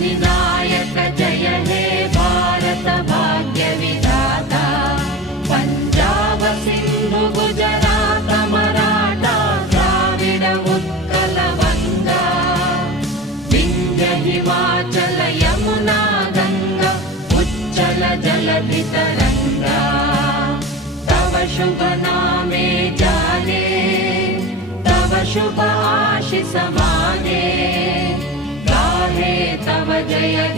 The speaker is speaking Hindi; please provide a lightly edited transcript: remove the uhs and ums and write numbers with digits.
विनायक जय हे भारत भाग्य विधाता पंजाब सिंधु गुजरात मराठा द्राविड उत्कल गंगा विंध्य हिमाचल यमुना गंगा उच्चल जलधि तरंगा तव शुभ नामे जाने तव शुभ आशीष माने गाहे तव जय